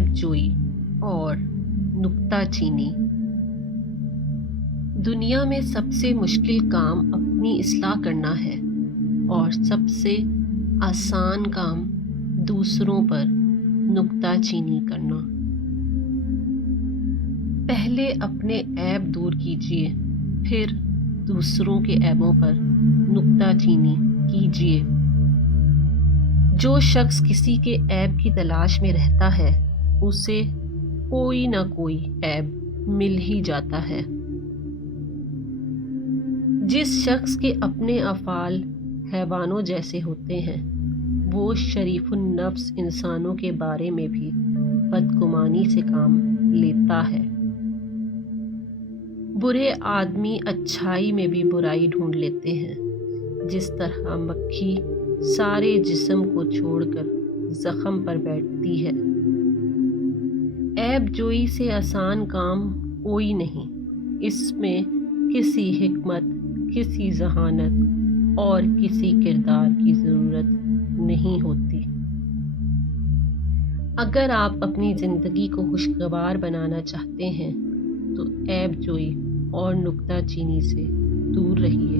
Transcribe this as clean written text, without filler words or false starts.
ऐब जोई और नुक्ता चीनी। दुनिया में सबसे मुश्किल काम अपनी इस्लाह करना है और सबसे आसान काम दूसरों पर नुक्ता चीनी करना। पहले अपने ऐब दूर कीजिए, फिर दूसरों के ऐबों पर नुक्ता चीनी कीजिए। जो शख्स किसी के ऐब की तलाश में रहता है उसे कोई ना कोई ऐब मिल ही जाता है। जिस शख्स के अपने अफ़ाल हैवानों जैसे होते हैं वो शरीफुन नफ्स इंसानों के बारे में भी बदगुमानी से काम लेता है। बुरे आदमी अच्छाई में भी बुराई ढूंढ लेते हैं। जिस तरह मक्खी सारे जिस्म को छोड़कर जख्म पर बैठती है। ऐब जोई से आसान काम कोई नहीं। इसमें किसी हिकमत, किसी जहानत और किसी किरदार की ज़रूरत नहीं होती। अगर आप अपनी ज़िंदगी को खुशगवार बनाना चाहते हैं तो ऐब जोई और नुक्ता चीनी से दूर रहिए।